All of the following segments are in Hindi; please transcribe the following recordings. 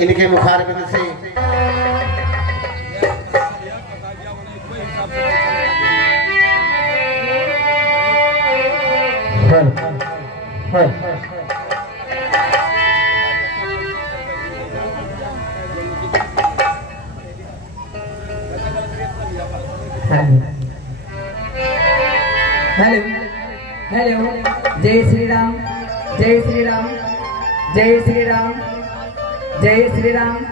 इनके मुखारबिंद से हेलो हेलो जय श्री राम जय श्री राम जय श्री राम जय श्री राम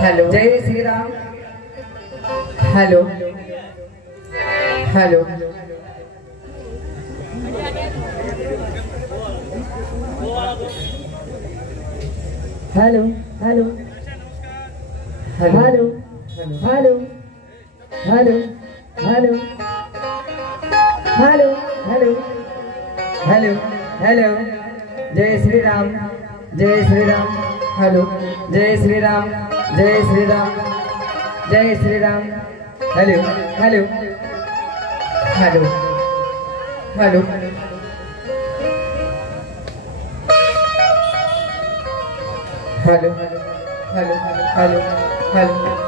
हेलो जय Shri Ram hello hello hello hello hello hello hello hello hello hello hello hello जय श्री राम जय श्री राम हेलो जय श्री राम जय श्री राम जय Shri Ram hello hello hello hello hello hello hello hello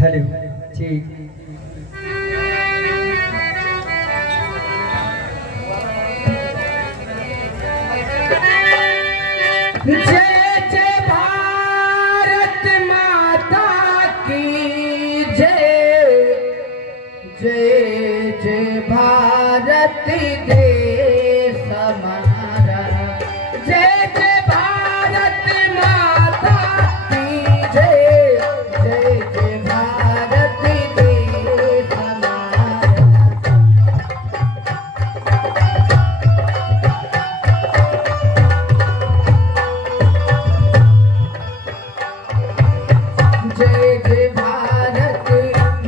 hello जी जय जय भारत माता की जय जय जय भारत देश हमारा जय जय भारत माता की जय जय जय भारत देश हमारा जय जय भारत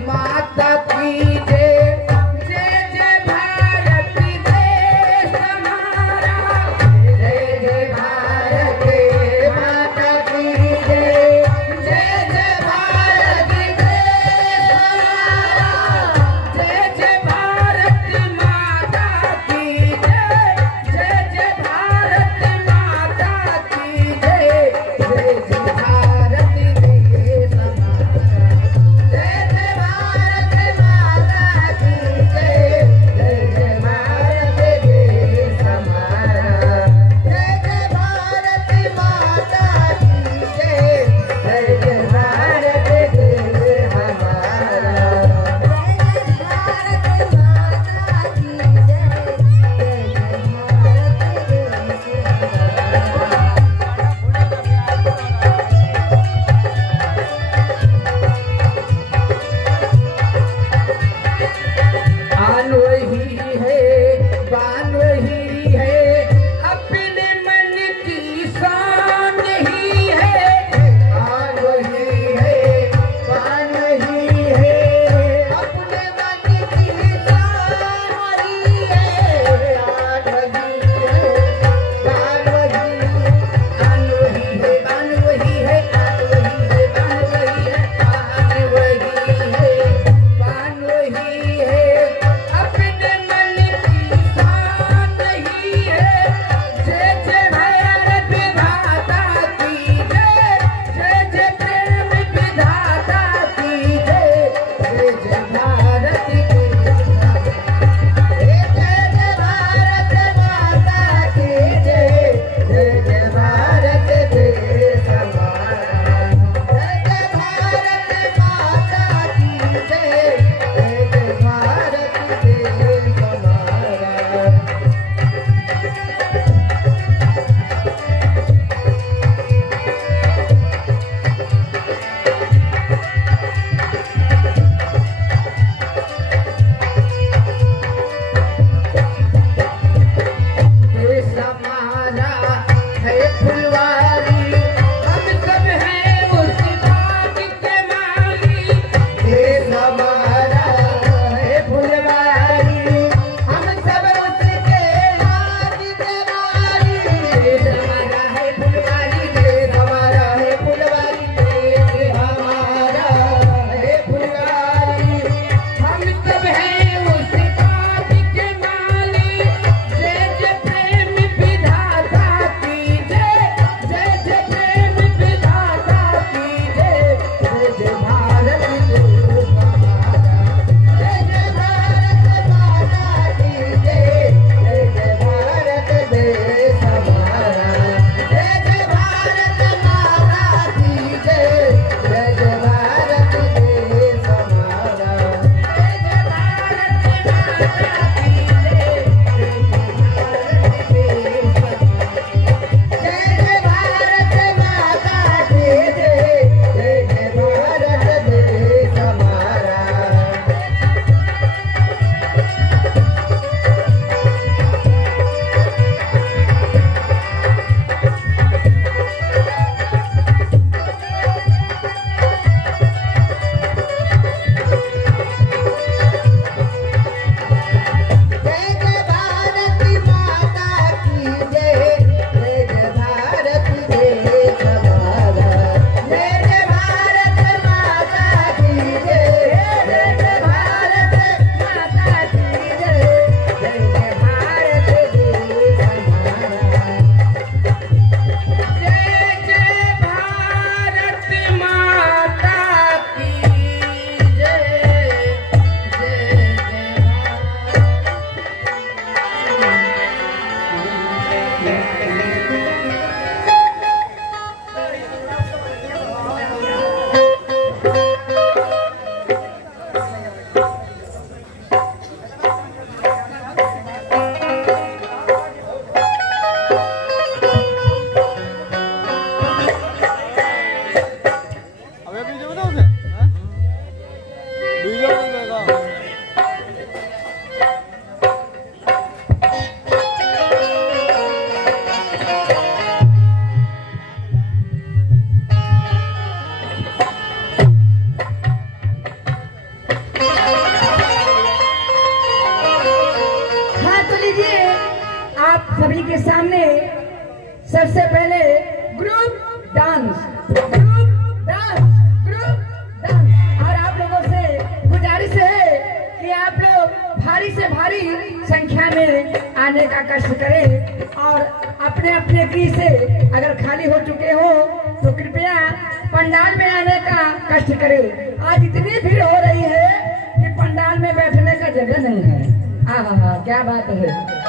माता की जय जय जय भारत देश हमारा जय जय भारत माता की जय जय जय भारत देश हमारा जय जय भारत माता की जय जय जय भारत माता की जय जय जय भारत देश हमारा सभी के सामने सबसे पहले ग्रुप डांस। और आप लोगों से गुजारिश है कि आप लोग भारी से भारी संख्या में आने का कष्ट करें और अपने अपने की से अगर खाली हो चुके हो तो कृपया पंडाल में आने का कष्ट करें। आज इतनी भीड़ हो रही है कि पंडाल में बैठने का जगह नहीं है। हाँ, क्या बात है।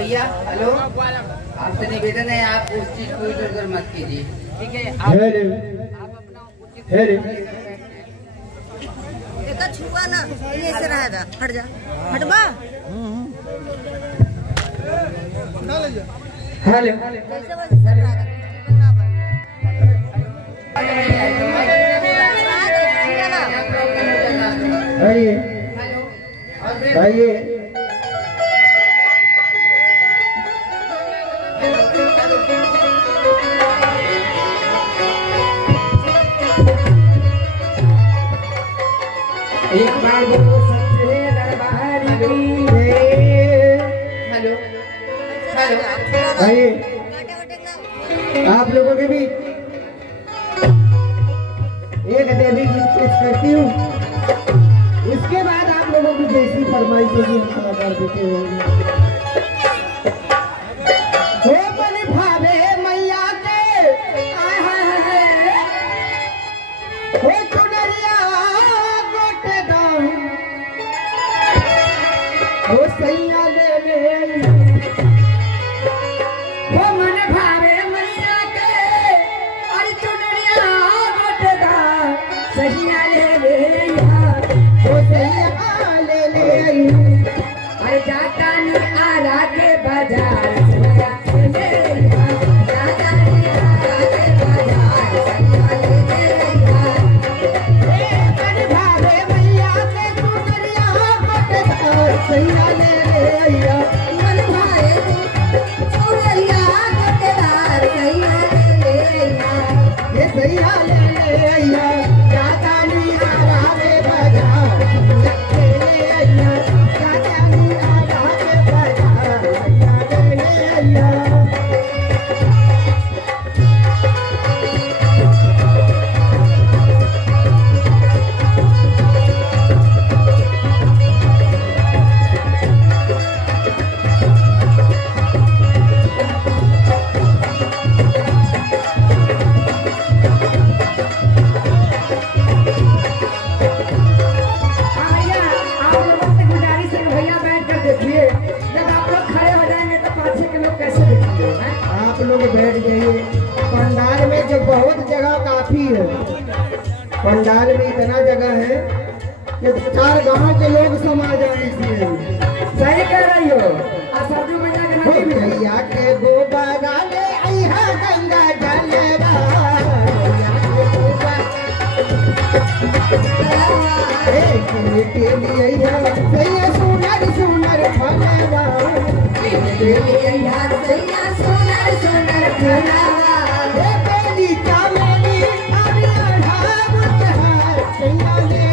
भैया हेलो, आपसे निवेदन है आप उस चीज को इधर उधर मत कीजिए, ठीक है? आप अपना उचित छुआ ना ये से रहेगा, हट जा, हटवा। हेलो आइए आइए। एक बार बोलो सच्चे दरबार की। हेलो हेलो, आइए आप लोगों के बीच एक देवी गीत पेश करती हूँ, उसके बाद आप लोगों की जैसी फरमाइश होगी कलाकार देते होंगे। हो मन भावे मैया के हो चुनरिया गोटेदार हो सैया ले हो मन भावे मैया के अरे चुनरिया गोटेदार सैया ले हो सैया ले अरे जाता नहीं आरा के बाजार सैया ले जाता नहीं आरा के बाजार सैया ले मन भावे चुनरिया गोटेदार सैया ले ये सैया ले जाता नहीं आरा के बाजार पंडाल में जो बहुत जगह काफी है, पंडाल में इतना जगह है कि 4 गांव के लोग समा जाए इसमें। सही कह रही हो। भैया के गोबारा ले आइहा गंगा जलवा के लिए सैया सुनर सुनर फलवा के लिए सैया सुनर सुनर फलवा बेली चामेली अरियाढ़ सैया ले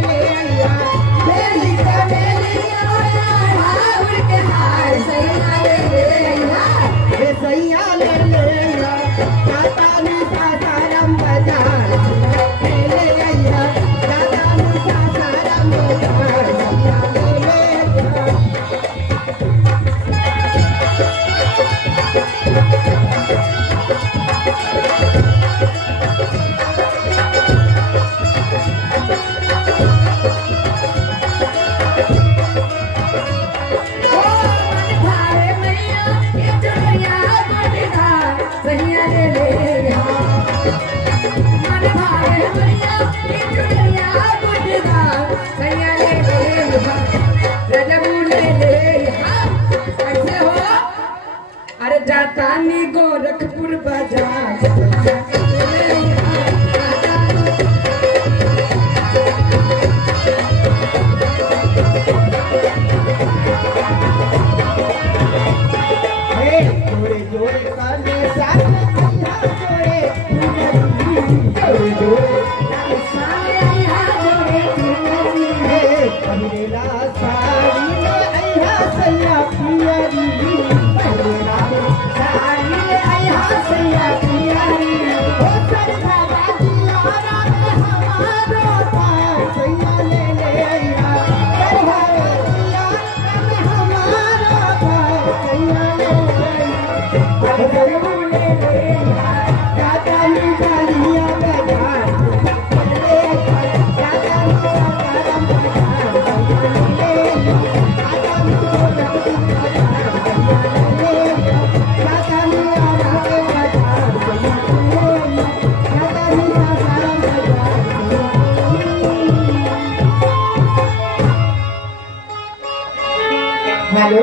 बेली चामेली अरियाढ़ के हार सैया ले सैया ले जाता नी सासाराम बाजार अरे जाता नी गोरखपुर बाजार जोड़े जोड़े काले साथ जोड़े जोड़े hello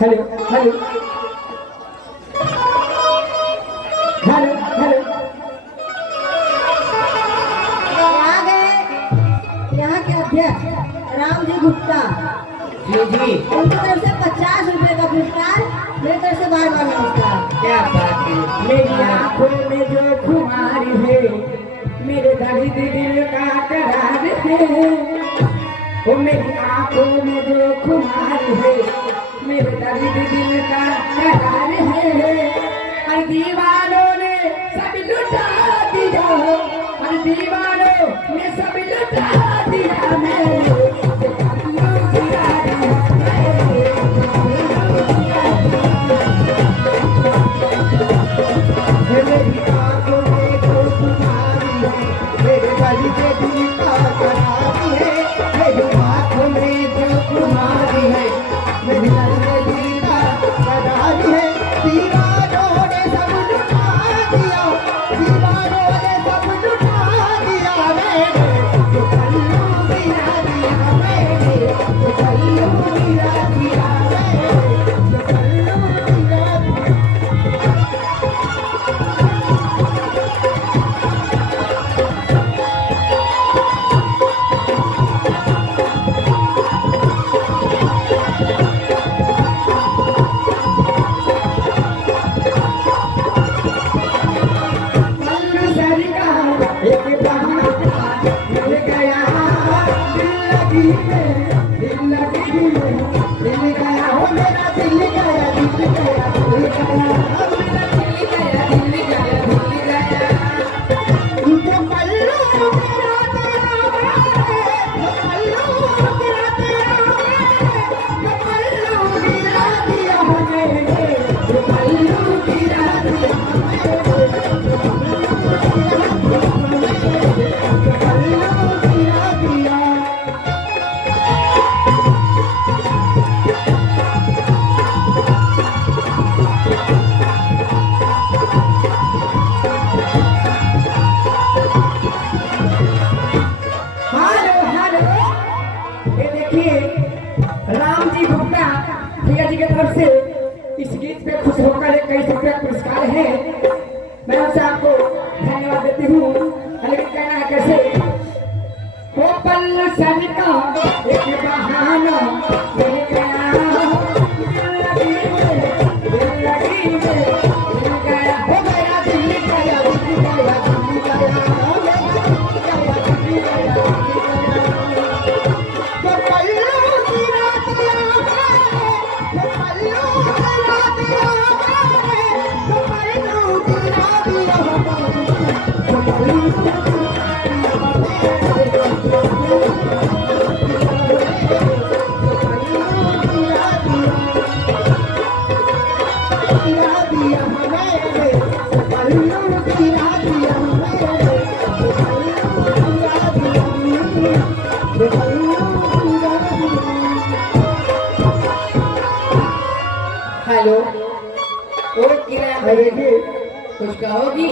hello hello hello hello आ गए यहाँ के अध्यक्ष राम जी गुप्ता जी जी, उनकी तरफ से 50 रुपए का पुरस्कार, मेरी तरफ से बार बार नमस्कार। क्या बात है। मेरी आंखों में जो खुमारी है, मेरे दर्द दिल का करार है। ओ मेरी आंखों में जो खुमारी है, मेरे दर्द दिल का करार है। हर दीवानों ने सब लुटा दिया, हर दीवानों ने सब लुटा दिया। मेरी आंखों में जो खुमारी है, मेरे दर्द दिल का करार है। मेरी आंखों में जो खुमारी है, मेरे दर्द दिल का करार है। दीवानों ने सब लुटा दिया, दीवानों ने सब लुटा दिया। मैंने जो पल्लू गिरा दिया, मैंने जो पल्लू गिरा दिया, मैंने जो पल्लू गिरा दिया। एक बहाना मिल गया दिल गया हो मेरा दिल गया, दिल गया, दिल गया, मेरा दिल गया, दिल गया। जो पल्लू गिरा दिया, जो पल्लू गिरा दिया, जो पल्लू गिरा दिया मैंने, जो पल्लू गिरा दिया राम जी गुप्ता भैया जी की तरफ से इस गीत पे खुश होकर एक 21 रुपये पुरस्कार है। मैं उनसे आपको धन्यवाद देती हूँ। लेकिन कहना है कैसे, वो पल सन का एक बहाना मिल गया, दिल लगी में मिल गया, हो मेरा दिल गया, दिल गया, दिल गया, हो मेरा दिल गया, दिल गया, तो पल्लू गिरा दिया मैंने, तो पल्लू गिरा दिया मैंने, तो पल्लू गिरा दिया मैंने, तो पल्लू हेलो, ओ किरण अरे कुछ कहोगी?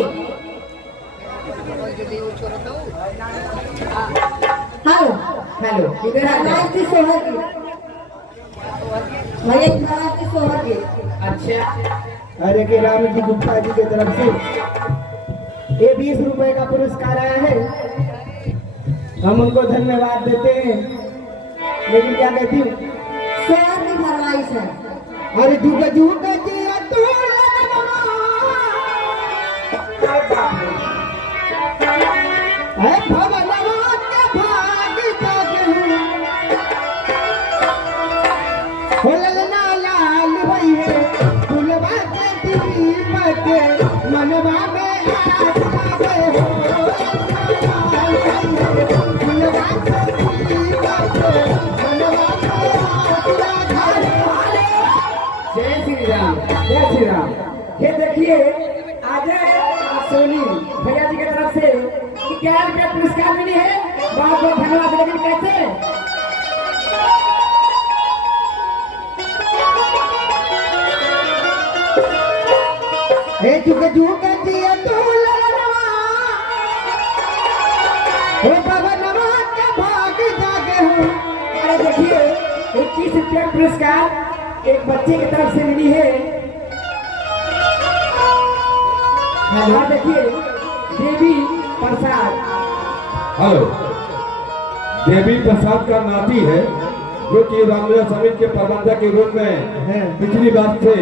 हेलो हेलो, किधर आ गए? नाराज की सोहर की भैया, नाराज की सोहर की। अच्छा, अरे के राम जी गुप्ता जी की तरफ से ये 20 रुपए का पुरस्कार आया है। हम उनको धन्यवाद देते हैं। लेकिन क्या कहती हूँ, सोहर की फरमाइश है। अरे झुक झुक जिया तू भवनवा के भाग जागे हो ललना लाल भई है फुलवा के दीपक मनवा में आग लागे हो फुलवा के दीपक मनवा में आग लागे। जय श्री राम। जय श्री राम। ये देखिए आज सोनी भैया जी की तरफ से 11 रुपये पुरस्कार मिली है। बहुत बहुत धन्यवाद। लेकिन कैसे हे झुक झुक दिया तू ललनवा हे पवनवा के भाग जागे पुरस्कार एक बच्चे की तरफ से मिली है। और देखिए देवी प्रसाद। हेलो, देवी प्रसाद का नाती है जो कि रामलीला समिति के प्रबंधक के रूप में पिछली बार से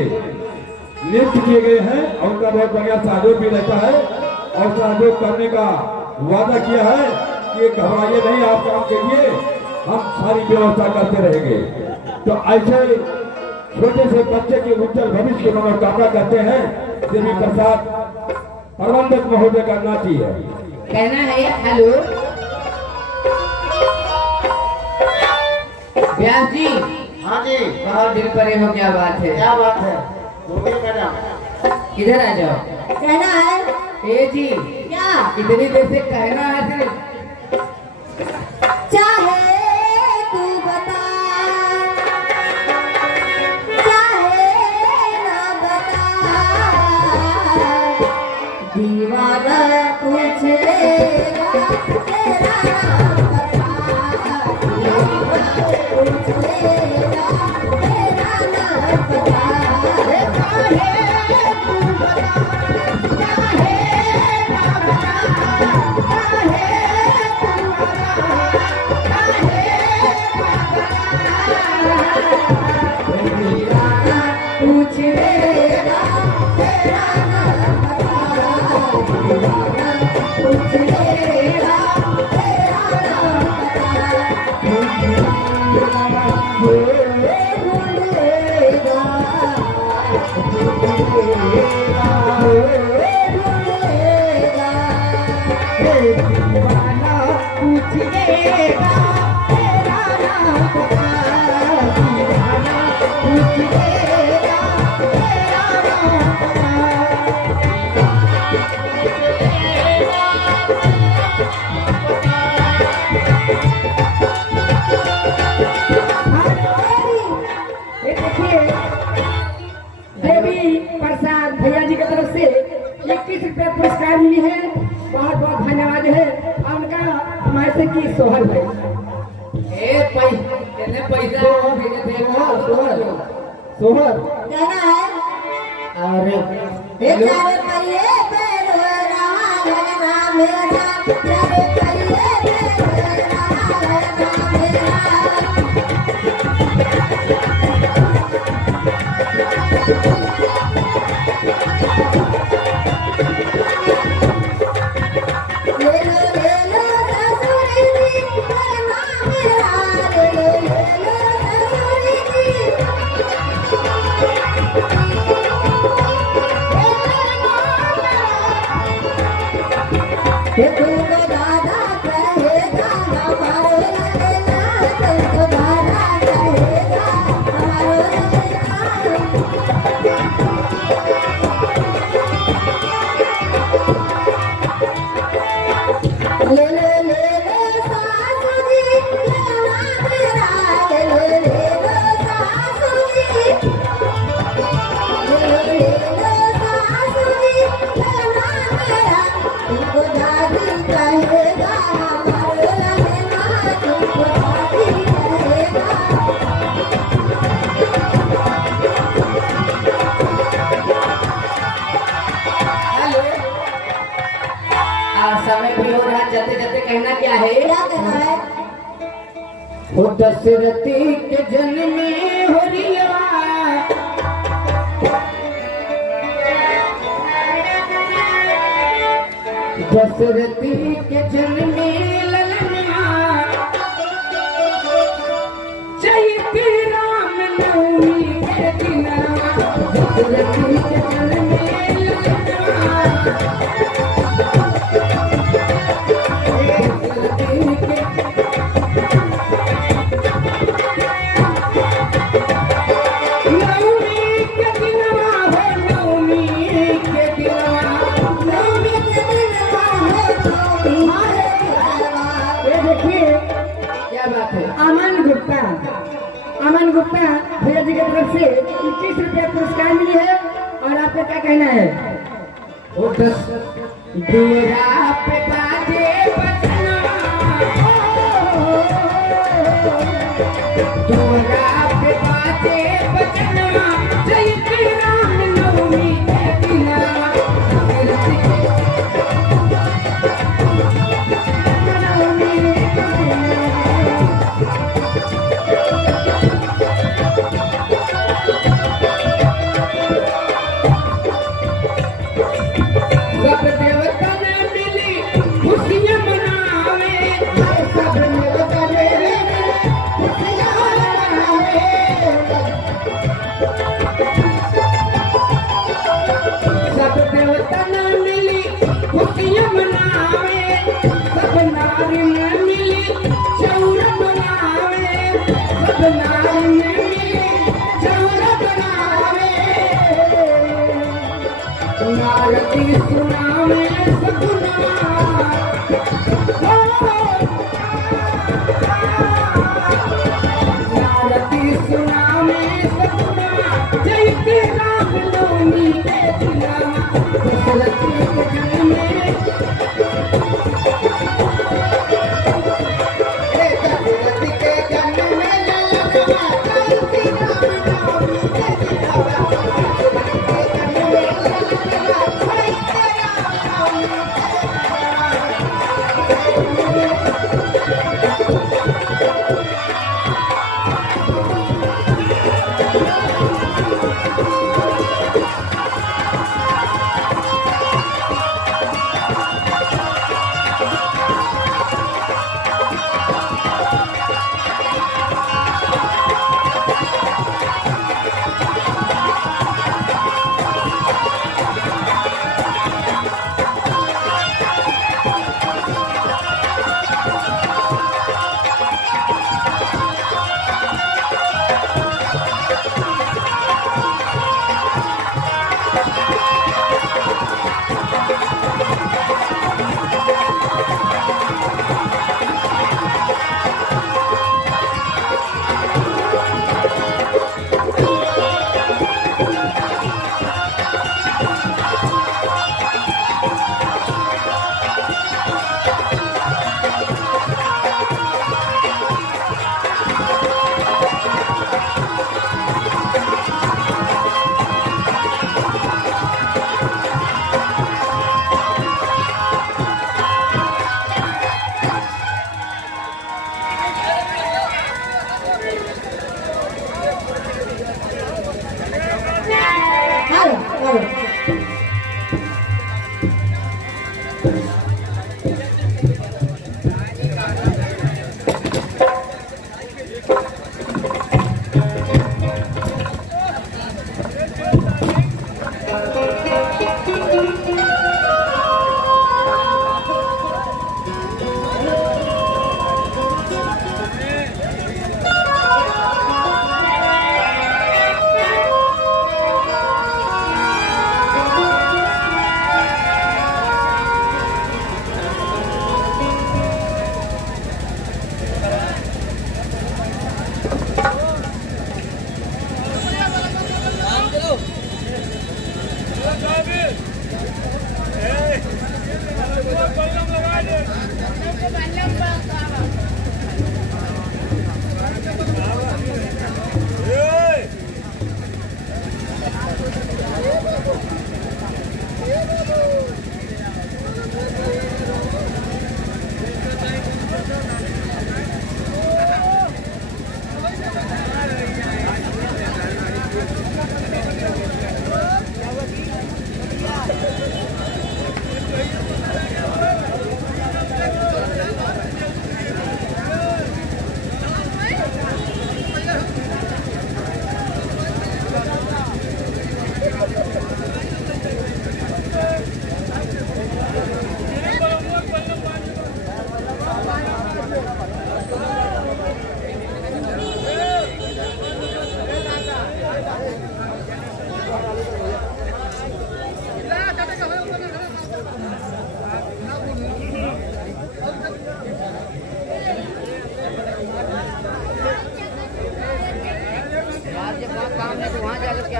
नियुक्त किए गए हैं और उनका बहुत बढ़िया सहयोग भी रहता है और सहयोग करने का वादा किया है कि घबराइए नहीं, आप काम करिए, हम सारी व्यवस्था करते रहेंगे। तो ऐसे छोटे से बच्चे के उज्जवल भविष्य की मनोकामना करते हैं। देवी प्रसाद प्रबंधक महोदय का नाती है। कहना है हेलो व्यास जी। हाँ जी, बहुत दिल परे हो, क्या बात है? क्या बात है? बोलिए मैडम। इधर आ जाओ। कहना है ए जी, क्या? इतनी देर से कहना है सिर्फ चाहे तू बता, चाहे ना बता, दीवाना पूछेगा तेरा नाम बता, दीवाना पूछेगा तेरा नाम बता। चाहे तू बता, चाहे ना बता, चाहे तू बता, पूछेगा तेरा नाम बता, दीवाना पूछेगा तेरा नाम बता। दीवाना पूछेगा तेरा नाम बता, दीवाना पूछेगा तेरा नाम देवी प्रसाद भैया जी की तरफ से 21 रुपये पुरस्कार मिली है। बहुत बहुत धन्यवाद है। और उनका हमारे से की सोहर भाई पैसा सोहर कहना है अरे बेचारे पहिए पे रो रहा है ना मेरा, बेचारे पहिए पे रो रहा है ना मेरा। ले लो ससुरी जी करना मेरा, ले लो ससुरी जी। तुमको दादा कहेगा हमारे लगेगा, तुमको दादा कहेगा हमारे लगेगा। ले लो सासू जी लेना मेरा, ले लो सासू जी, ले लो सासू जी लेना मेरा। तुमको दादी कहेगा हमारे लगेगा, तुमको दादी कहेगा। हेलो, समय भी हो रहा, जाते जाते कहना क्या है? क्या कहना है? वो दशरथी के जन्म में हो रिया, दशरथी के जन्म में ललना, चैत्र राम नवमी के दिन, दशरथी के जन्म में ललना, दशरथी के अमन गुप्ता भैया जी की तरफ से 21 रुपये पुरस्कार मिली है। और आपका क्या कहना है? वो दस दूरा पे बाजे बजना, दूरा पे बाजे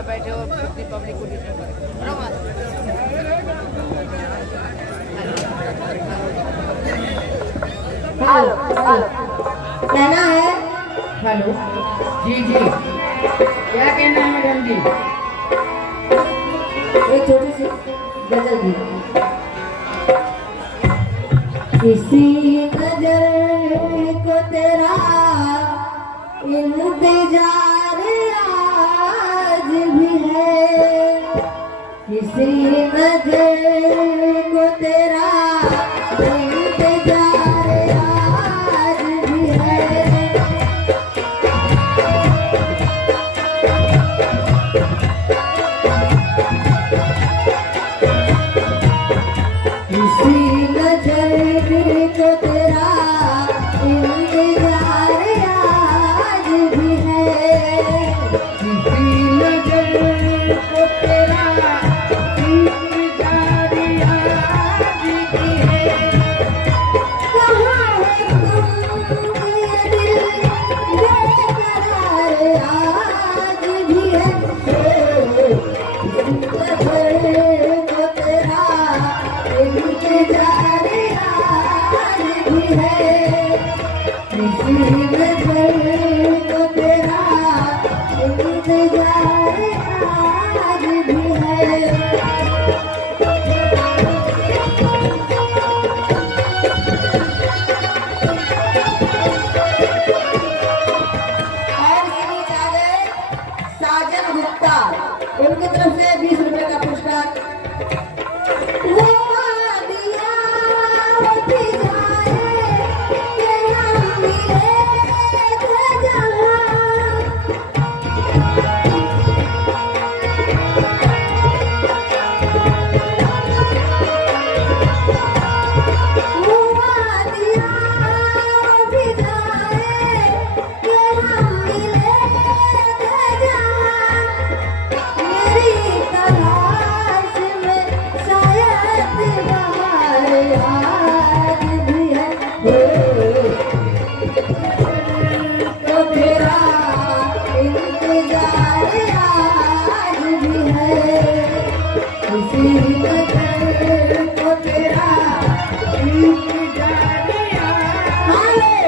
बैठे हो अपनी पब्लिक को डिस्टर्ब हेलो कहना है। हेलो जी जी, क्या कहना है मैडम जी? एक छोटी सी गजल भी। किसी नजर को तेरा इंतजार आज भी है, किसी नजर को तेरा इंतजार आज भी है। किसी नजर को तेरा इंतजार आज भी तो तेरा इंतजार आज भी है। साजन गुप्ता, उनकी तरफ से 20 रुपए का पुरस्कार। वो दिया उठी जाए कि हम मिले थे जहाँ। वो दिया उठी जाए कि हम मिले थे जहाँ। मेरी तलाश में शायद बहार आज भी है। तो तेरा इंतजार आज भी है। इसी कदर तो तेरा इंतजार हेलो।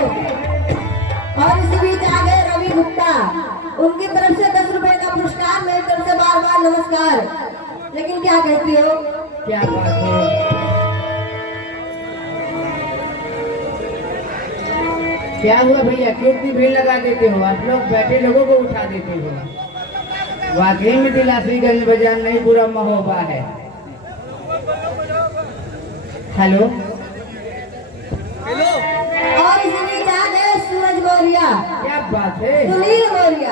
और इसी बीच आ गए रवि गुप्ता, उनकी तरफ से 10 रुपए का पुरस्कार। मेरी तरफ से बार बार नमस्कार। लेकिन क्या कहती हो? क्या बात है, क्या हुआ भैया, क्यों इतनी भीड़ लगा देते हो? आप लोग बैठे लोगों को उठा देते हो। वाकई में दिलासीगंज बाजार नहीं पूरा महोबा है। हेलो। और इसी बीच आ गए सूरज मौर्य, क्या बात है, सुनील मौर्य,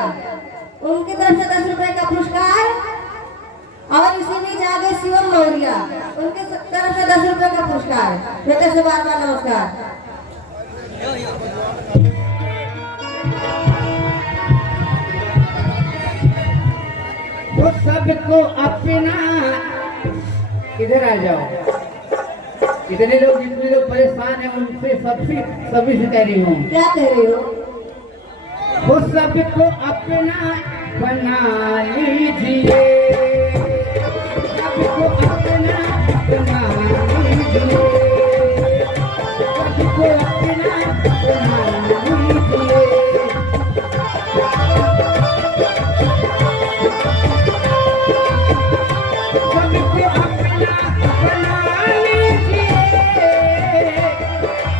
उनकी तरफ से 10 रुपए का पुरस्कार। और इसी बीच आ गए शिवम मौर्य, उनकी तरफ से 10 रुपए का पुरस्कार। मेरी तरफ से बार बार नमस्कार। वो सबको अपना, इधर आ जाओ। इतने लोग जितने लोग परेशान हैं उनसे सभी से कह रही हूँ। क्या कह रही हो? वो सबको अपना बना लीजिए, सबको अपना बना लीजिए, सबको अपना बना लीजिए। सबको अपना बना लीजिए,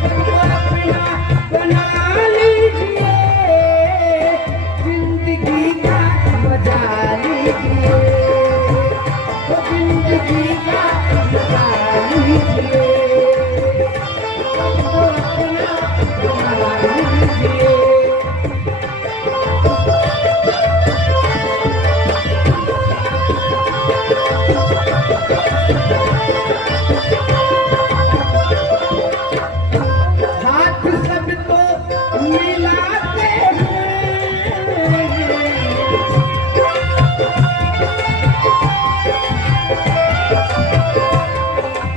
सबको अपना बना लीजिए, जिंदगी का मजा लीजिए, तो जिंदगी का मजा लीजिए, सबको अपना बना लीजिए। हाथ सबको मिलाते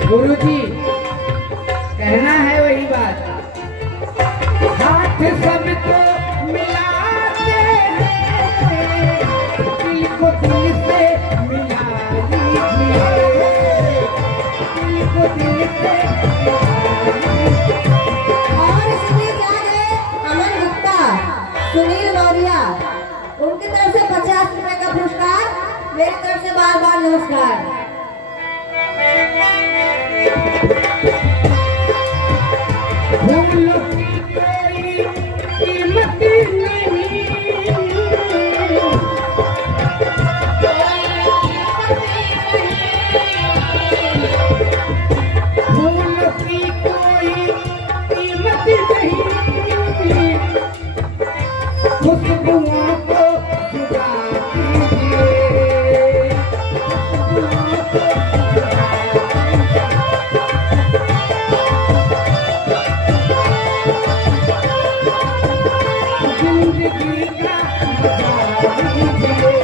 गुरुजी, कहना है वही बात। हाथ सबको मिलाते हैं, दिल को दिल से मिला लीजिए, दिल को दिल से और इसी बीच आ गए अमन गुप्ता, सुनील मौर्य, उनकी तरफ से 50 रुपए का पुरस्कार। मेरी तरफ से बार बार नमस्कार। फूलों की कोई कीमत नहीं, फूलों की कोई कीमत नहीं, खुशबुओं को जुदा कीजिए, खुशबुओं को जुदा जिंदगी का मजा लीजिए।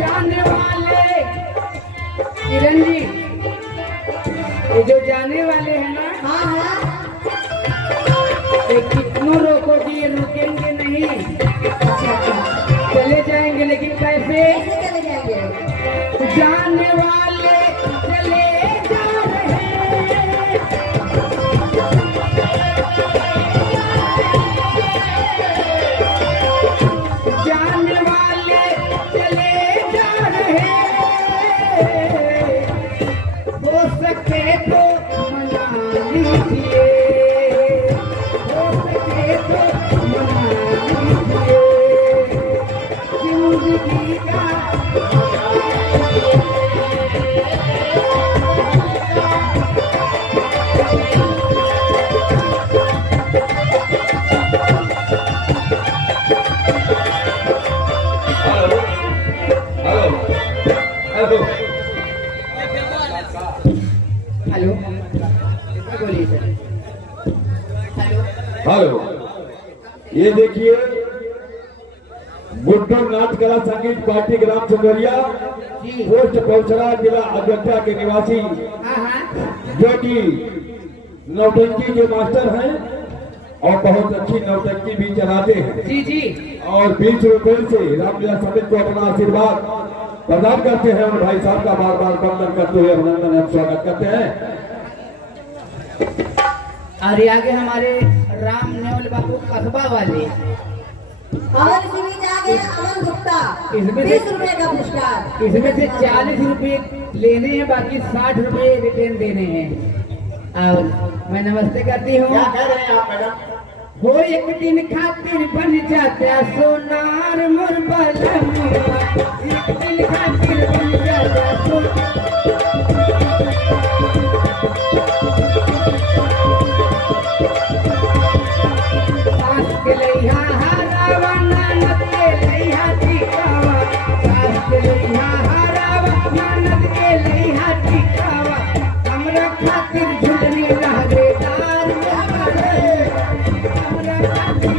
जाने वाले किरण जी, ये जो जाने वाले हैं ना, हाँ हाँ, ये कितनों रोकोगी ये रुकेंगे नहीं, अच्छा अच्छा, चले जाएंगे, लेकिन कैसे? कैसे चले जाएंगे? जाने वाले चले जा रहे हैं, जाने वाले चले जा रहे हैं, हो सके तो मना लीजिए, हो सके तो मना लीजिए, जिंदगी का हेलो हेलो हेलो हेलो, बोलिए सर। हेलो, ये देखिए गुड्डू नाट्य कला संगीत पार्टी ग्राम चंदोलिया जी। पोस्ट पहुंचला जिला अयोध्या के निवासी, हाँ हाँ, जो कि नौटंकी के मास्टर हैं और बहुत अच्छी नौटंकी भी चलाते हैं, जी जी, और 20 रुपए से रामलीला समिति को अपना आशीर्वाद प्रदान करते हैं और भाई साहब का बार बार वंदन करते हुए अभिनंदन एवं स्वागत करते हैं। और आगे हमारे राम नेवल बाबू कस्बा वाले, हमारे बीच आ गए अमन गुप्ता, इसमें 20 रुपए का पुरस्कार। इसमें से 40 रुपए लेने हैं, बाकी 60 रुपए रिटर्न देने हैं। और मैं नमस्ते करती हूँ। क्या कह रहे हैं आप मैडम? हो एक दिन खातिर बन जाता सोनार मोर बलमुआ, एक दिन खातिर बन जाता सास के लइहा हरावा, ननद के लइहा टिकावा, सास के लइहा हरावा, ननद के लइहा टिकावा, हमरा खातिर झुलनी लहरेदार हमारे, हमरा खातिर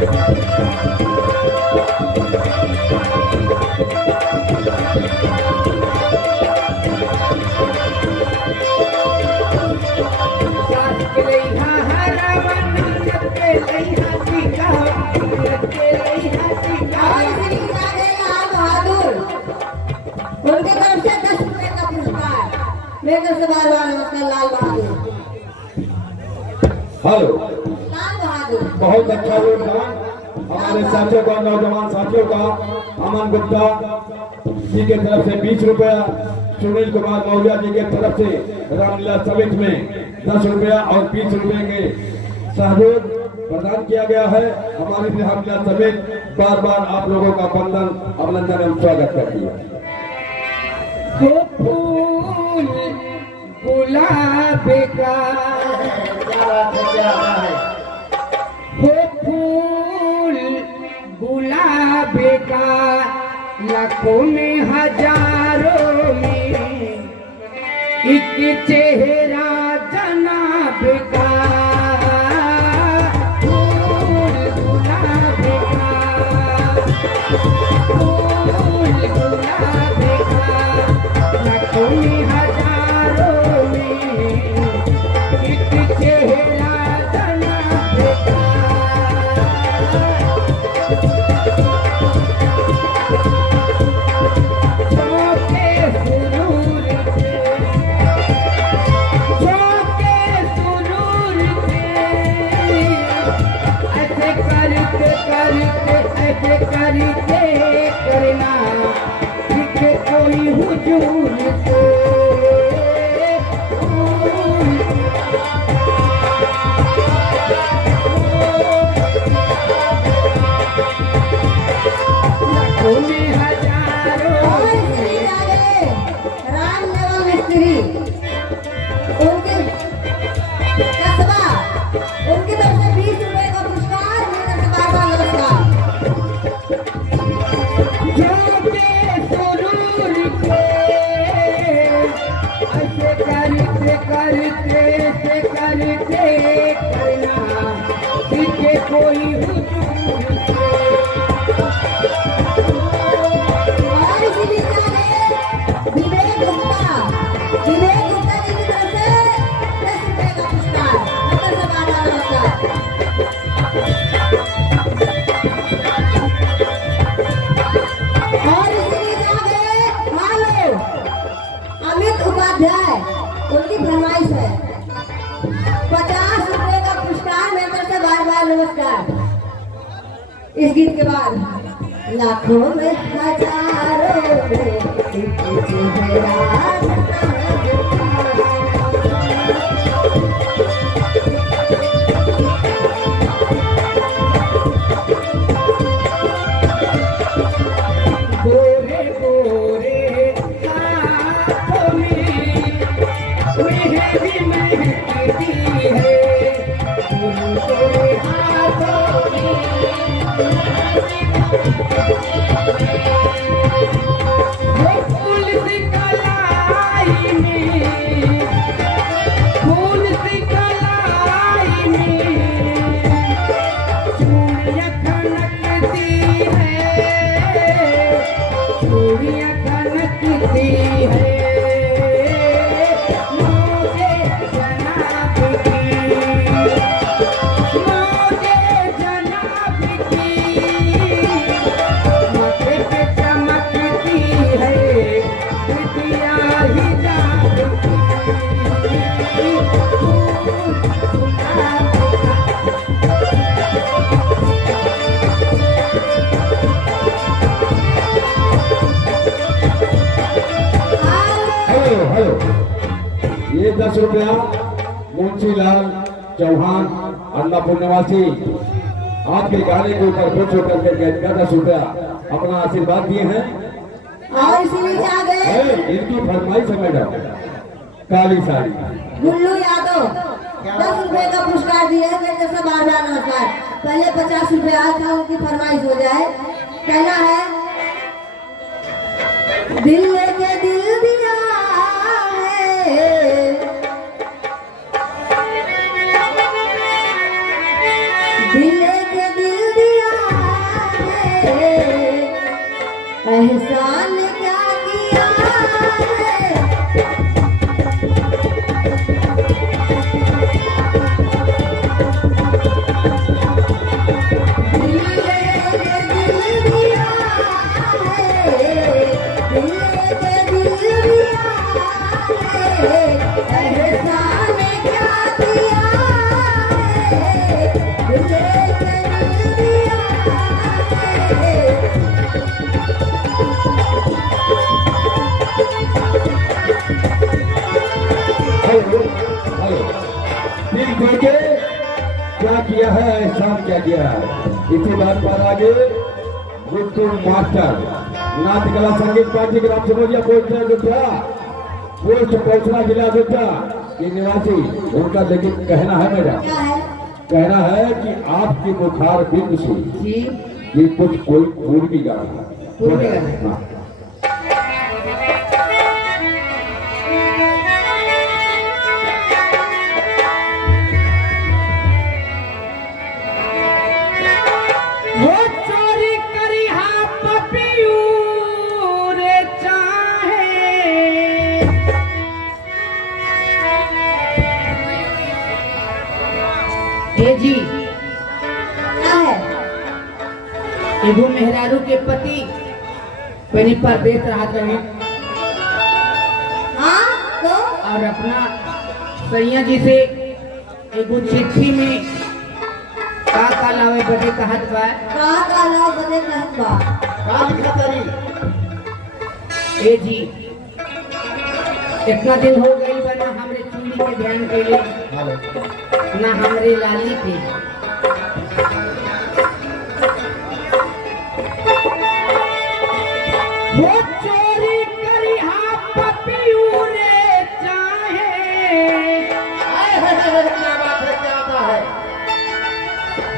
सास के लइहा हरावा, ननद के लइहा टिकावा, ननद के लइहा टिकावा। हमारे बीच आ गए लाल बहादुर, उनकी तरफ से 10 रुपए का पुरस्कार। मेरे तरफ से बार बार नमस्कार लाल बहादुर। हेलो, लाल बहादुर बहुत अच्छा योगदान हमारे साथियों का, नौजवान साथियों का। अमन गुप्ता जी के तरफ से 20 रुपया, सुनील कुमार मौर्य जी के तरफ से रामलीला समिति में 10 रुपया और 20 रुपये के सहयोग प्रदान किया गया है। हमारी रामलीला समिति बार बार आप लोगों का वंदन अभिनंदन एवं स्वागत करती है। हो फूल गुलाब का, क्या बात है, क्या बात है? हो फूल गुलाब का, लाखों में हजारों में एक चेहरा जनाब का, फूल गुलाब का, फूल गुलाब का, लाखों में हजारों में एक चेहरा जनाब का। चौके सुरूर से, चौके सुरूर से, ऐसे करते करते, ऐसे करते करना दिखे कोई हुजूर से। लाखों में हजारों हमारे बीच आ गए राम नेवल मिस्त्री, उनके कस्बा, उनकी तरफ से 20 रुपए का पुरस्कार। मेरे तरफ से बार बार नमस्कार। चौके सुरूर से, ऐसे करते करते, ऐसे करते करना दिखे कोई हुजूर से। हमारे बीच आ गए विवेक गुप्ता, विवेक गुप्ता जी की तरफ से 10 रुपए का पुरस्कार। मेरे तरफ से बार बार नमस्कार। इस गीत के बाद लाखों में हजारों में एक चेहरा ये 10 रुपया मुंशीलाल चौहान अन्नापुर निवासी आपके गाने के ऊपर खुश होकर के 10 रुपया अपना आशीर्वाद दिए हैं और इसी नीचे आ गए इनकी फरमाइश है मैडम काली साड़ी गुल्लू यादव 10 रुपए का पुरस्कार दिए हैं। मेरे जैसा बार बार नमस्कार। पहले 50 रुपए आया था, उनकी फरमाइश हो जाए। कहना है दिल लेके दिल दिया है, दिल लेके दिल दिया है, एहसान क्या किया है। क्या किया है, एहसान क्या किया है। इसी बात पर आगे गुड्डू मास्टर नाट्य कला संगीत पार्टी के नाम समझिए पोस्ट पहुंचना जिला जोधा के निवासी उनका लेकिन कहना है मेरा कहना है कि आपकी बुखार बिंद से ये कुछ कोई पूर्वी गाना है। जी क्या है? एगो मेहरारू के पति पहले परदेश रहा रहे हाँ तो और अपना सैया जी से एगो चिट्ठी में का लावे बदे कहत बा बदे कहत बा काम खतरी ए जी इतना दिन हो गई बना हमरे चूड़ी के ध्यान के लिए ना हमरे लाली पे वो चोरी करी हा पपियू रे चाहे क्या बात है, क्या आता है।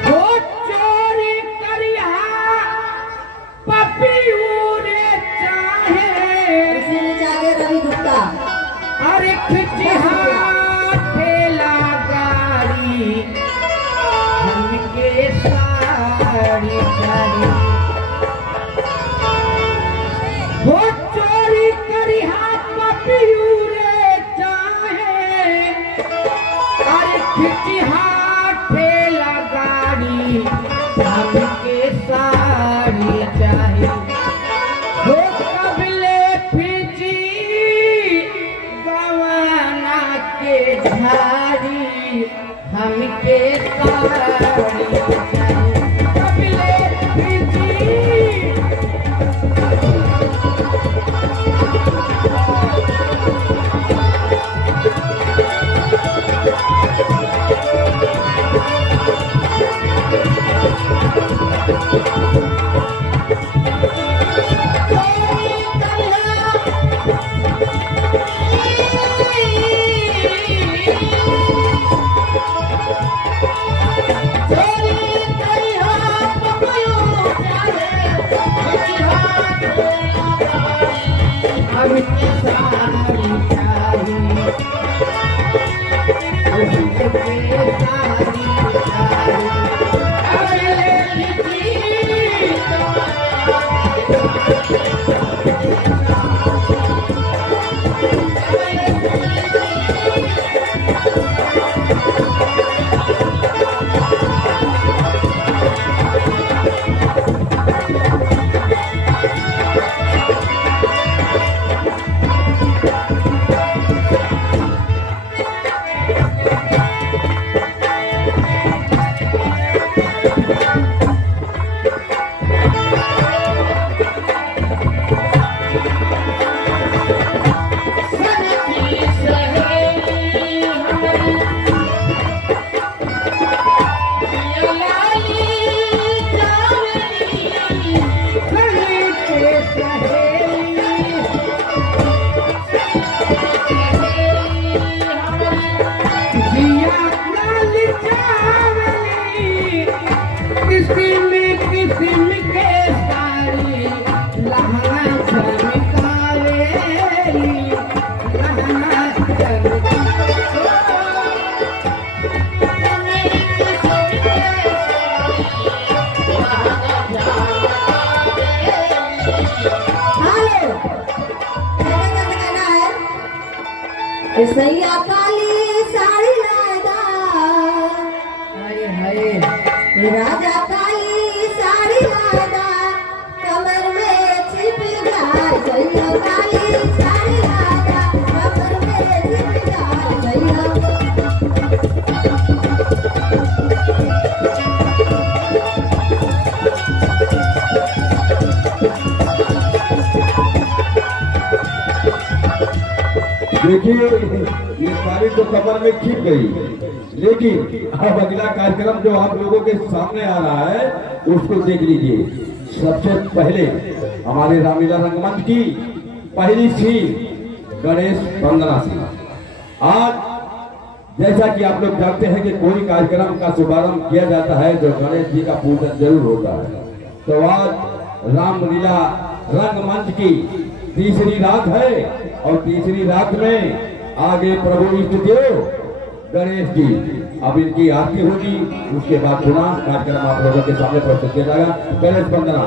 वो चोरी करी हा पपियू रे चाहे इसी नीचे आगे रवि गुप्ता अरे खिची ठेला गाड़ी हमके साड़ी चाहिए वो चोरी करी हाथ पपियू रे चाहे अरे खिची ठेला गाड़ी हमके साड़ी चाहिए वो कबले फिजी गवाना के झाड़ी हमके साड़ी चाहिए कबले सैया काली साड़ी लाएगा, राजा काली साड़ी लाएगा, कमर में छिप जाए सैया काली साड़ी लाएगा, कमर में छिप जाए सैया। देखिए ये सारी तो कमर में खिंच गई, लेकिन अब अगला कार्यक्रम जो आप लोगों के सामने आ रहा है उसको देख लीजिए। सबसे पहले हमारे रामलीला रंगमंच की पहली सीन गणेश वंदना सीन। आज जैसा कि आप लोग जानते हैं कि कोई कार्यक्रम का शुभारंभ किया जाता है तो गणेश जी का पूजन जरूर होता है। तो आज रामलीला रंगमंच की तीसरी रात है और तीसरी रात में आगे प्रभु इष्टदेव गणेश जी, अब इनकी आरती होगी, उसके बाद पुनः कार्यक्रम आप लोगों के सामने प्रस्तुत किया जाएगा। गणेश वंदना।